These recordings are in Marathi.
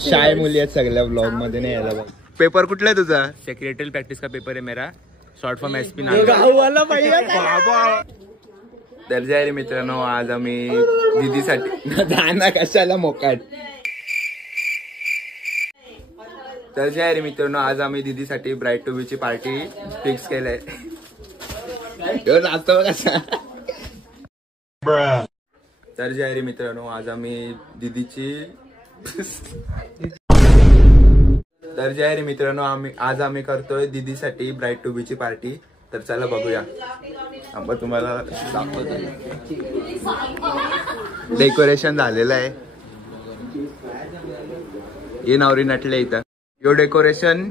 शाळे मुली आहेत सगळ्या ब्लॉग मध्ये नाही यायला. बघ पेपर कुठला आहे तुझा? सेक्रेटरी प्रैक्टिस का पेपर है मेरा, शॉर्ट फॉर्म एसपी तर जय रे मित्रांनो, आज आम्ही दीदीसाठी जाना कशाला मोकाट. तर जय रे मित्रांनो, आज आम्ही दीदीसाठी ब्राईट टू बी ची पार्टी फिक्स केलंय. नाचतो कसा. तर जय रे मित्रांनो, आज आम्ही दीदीची तर जय रे मित्रांनो, आज आम्ही करतोय दीदीसाठी ब्राईट टू बी ची पार्टी. तर चला बघूया. तुम्हाला दाखवतो. डेकोरेशन झालेलं आहे. हे नवरी नटले इथं. यो डेकोरेशन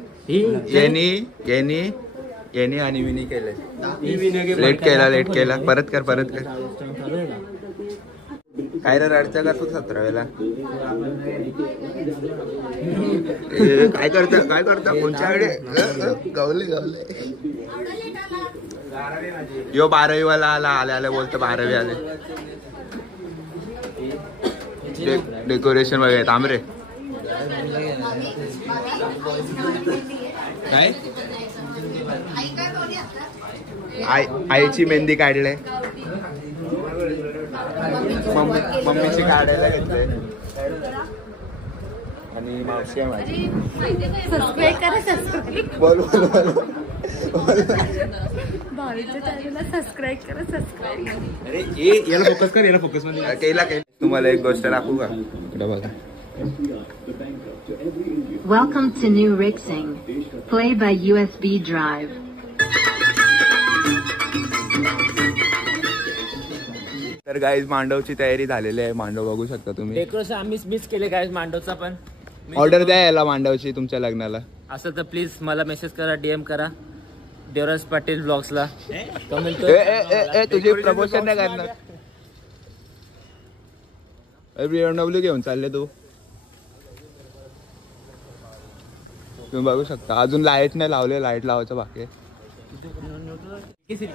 यांनी आणि विनी केलंय. लेट केला. परत कर. काय रे रडचा का तू 17 वेळेला? काय करता कोणच्याकडे गवले. यो 12वी वाला आले बोलतो 12वी आले. डेकोरेशन वगैरे तांबरे काय आईची मेहंदी काढले. मम्मीची काढायला घेतले. आणि मावशी आहे माझी. सबस्क्राइब करा. बोल भावीच्या चॅनलला सबस्क्राइब करा. अरे याला फोकस मध्ये केला. तुम्हाला एक गोष्ट दाखवू का? इकडे बघा. Welcome to New Rixing. Play by USB drive. तर गाईज मांडवची तयारी झालेली आहे. मांडव बघू शकता तुम्ही. डेकोरेशन आम्हीच मिस केले गाईज मांडवचा. पण ऑर्डर द्या याला मांडवची तुमच्या लग्नाला. असं तर प्लीज मला मेसेज करा, DM करा देवराज पाटील ब्लॉग्सला. तुझे प्रमोशन नाही करणार. BMW घेऊन चालले तू. तुम्ही बघू शकता. अजून लाईट नाही लावले. लाईट लावायचं बाकी आहे.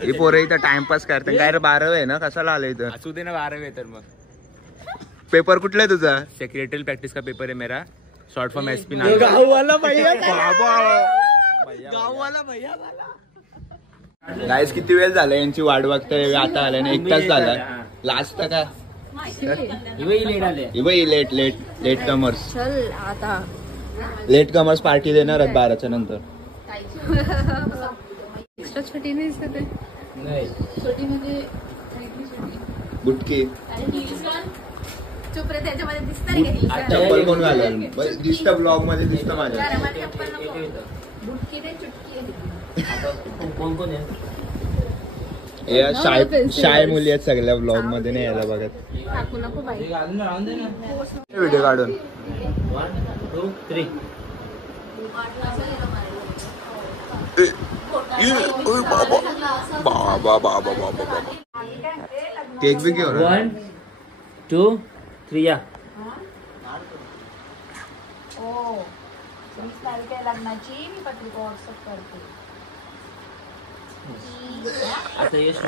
ही पोरं इथं टाइमपास करते. काय रे 12वी आहे ना, कशाला आलं इथं? असू दे ना 12वी आहे तर मग. पेपर कुठला आहे तुझा? सेक्रेटरी प्रैक्टिस का पेपर है मेरा, शॉर्ट फॉर्म एसपी. गाईस किती वेळ झाला यांची वाट बघतोय. आता आल्या ना 1 तास झाला. लास्ट का लेट कमर्स. चल आता लेट कमर्स पार्टी देणार आहेत 12च्या नंतर. एक्स्ट्रा छोटी नाही दिसत आहे. छोटी म्हणजे बुटकी. चुप रे, त्याच्यामध्ये दिसतं का? चप्पल कोण घालेल? दिसतं ब्लॉग मध्ये दिसतं माझ्या. बुटकी नाही, चुटकी आहे. शाळे मुली आहेत सगळ्या ब्लॉग मध्ये नाही यायला बघत. टाकू नको बाई. व्हिडिओ काढून. 1 2 3. बाबा केक भी घेऊ. 1 2 3 या. लग्नाची मी पत्रिका व्हॉट्सअप करते.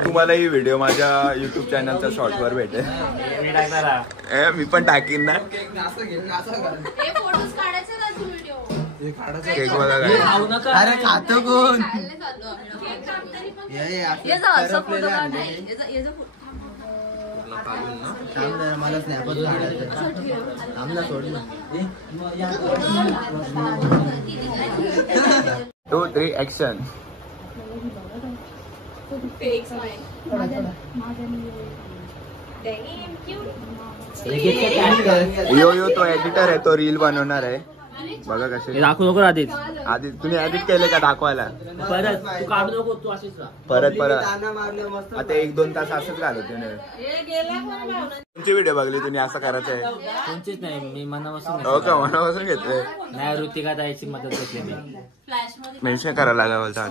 तुम्हाला ही व्हिडिओ माझ्या युट्यूब चॅनलच्या शॉर्ट वर भेटेल. मी पण टाकीन ना. केक बघा काय. अरे खातो कोण? मला स्नॅपच सोड ना. 2 3 ऍक्शन. यो तो एडिटर आहे. तो रील बनवणार आहे. बघा कसे. दाखवू नको आधी तुम्ही एडिट केले का दाखवायला? परत आता 1-2 तास असंच घालत. तुमची व्हिडिओ बघली तुम्ही. असं करायचं आहे? तुमचीच नाही, मी मनापासून. हो का? मनापासून घेतलंय. नाही, ऋतिका ताईची मदत घेतली मी. मेन्शन करायला लागलं आता.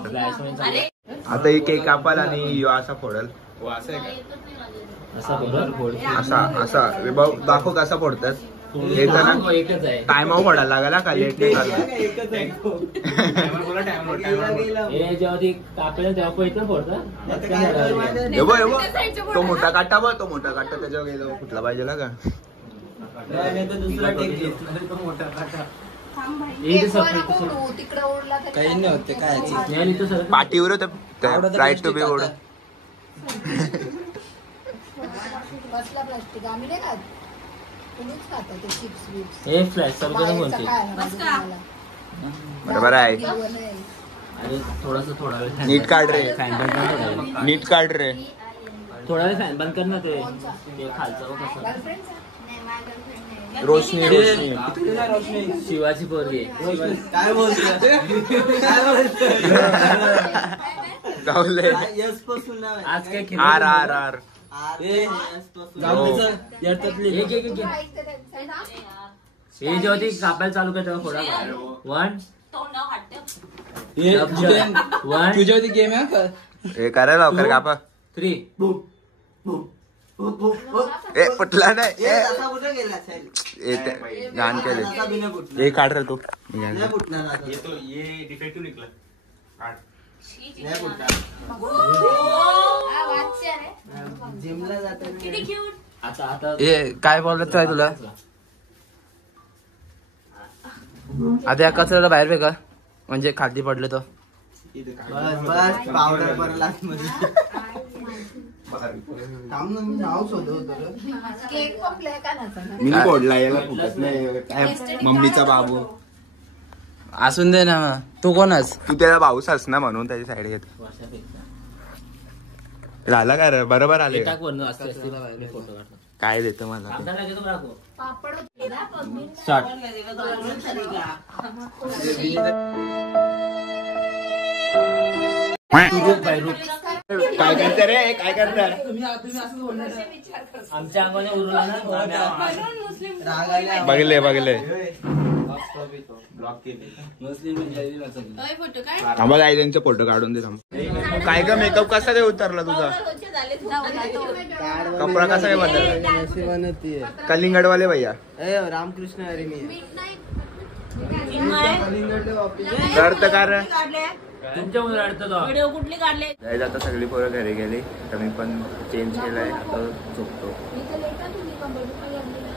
आता ही केक कापाल आणि यो असा फोडल. असं दाखव कसा फोडतात. एकच आहे टाइम आउट पडायला लागला का लेट नाही झाला हे जेव्हा ती कापेल तेव्हा पहिलं फोडतं तो मोठा काटा बघ तो मोठा काटा त्याच्यावर गेलो कुठला पाहिजे का काही नाही होते काय पाठीवर होतं राईट टू बी ओढ प्लास्टिक आम्ही नाही खात तुम्हीच खाता ते चिप्स विप्स हे फ्लॅश चालू करून बोलते बरोबर आहे अरे थोडा वेळ नीट काढ रे फॅन बंद कर थोडा वेळ. नीट काढ रे थोडा वेळ फॅन बंद कर ना ते खालचं हो कसं रोशनी रोशनी शिवाची पोरगी काय बोलतो गावले यस पासून नाव आहे. आज काय आर आर आर यस पासून हो. हे जेव्हा ती कापायला चालू कर तेव्हा थोडा 1 तुझ्या होती गेम आहे का हे करा लवकर कापा 3 ए पटला नाही ए असा कुठे गेला साहेब ए, ते घाण केले असा बिना कुठला हे काढ रे तू नाही कुठला ना ये तो ये डिफेक्टिव निकला नाही कुठला जिमला जाताना आता ए काय बोलत काय तुला आता कचऱ्याला बाहेर बे का म्हणजे खाली पडले तो बस पावडर भरला मध्ये थांब ना मी नाव शोधत केक पपलाय का ना मी फोडला याला फुटत नाही काय मम्मीचा बाबू असून दे ना मग. तू कोणच तू त्याला भाऊस अस ना म्हणून त्याची साईड घेत झाला का रे बरोबर आले का? फोटो काढतो काय देतो मला ते? आपल्याला घेतो राखो पापड होते ना स्टार्ट काय करते रे काय करते आमच्या अंगाने उरला ना बघले बघले फोटो काय आम्हाला काय त्यांचे फोटो काढून दे थांब. काय का मेकअप कसा काय उतरला तुझा कपडा कसा काय बदलला कलिंगडवाले भैया रामकृष्ण अरे मी तर कार तुमच्या मुलं व्हिडिओ कुठली काढले आता सगळी पोरं घरी गेली तर मी पण चेंज केलाय आता झोपतो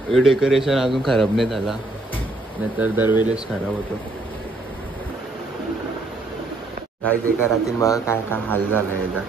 हे डेकोरेशन अजून खराब नाही झाला नाहीतर दरवेळेस खराब होतो काय एका रात्री बघा काय काय हाल झाला याचा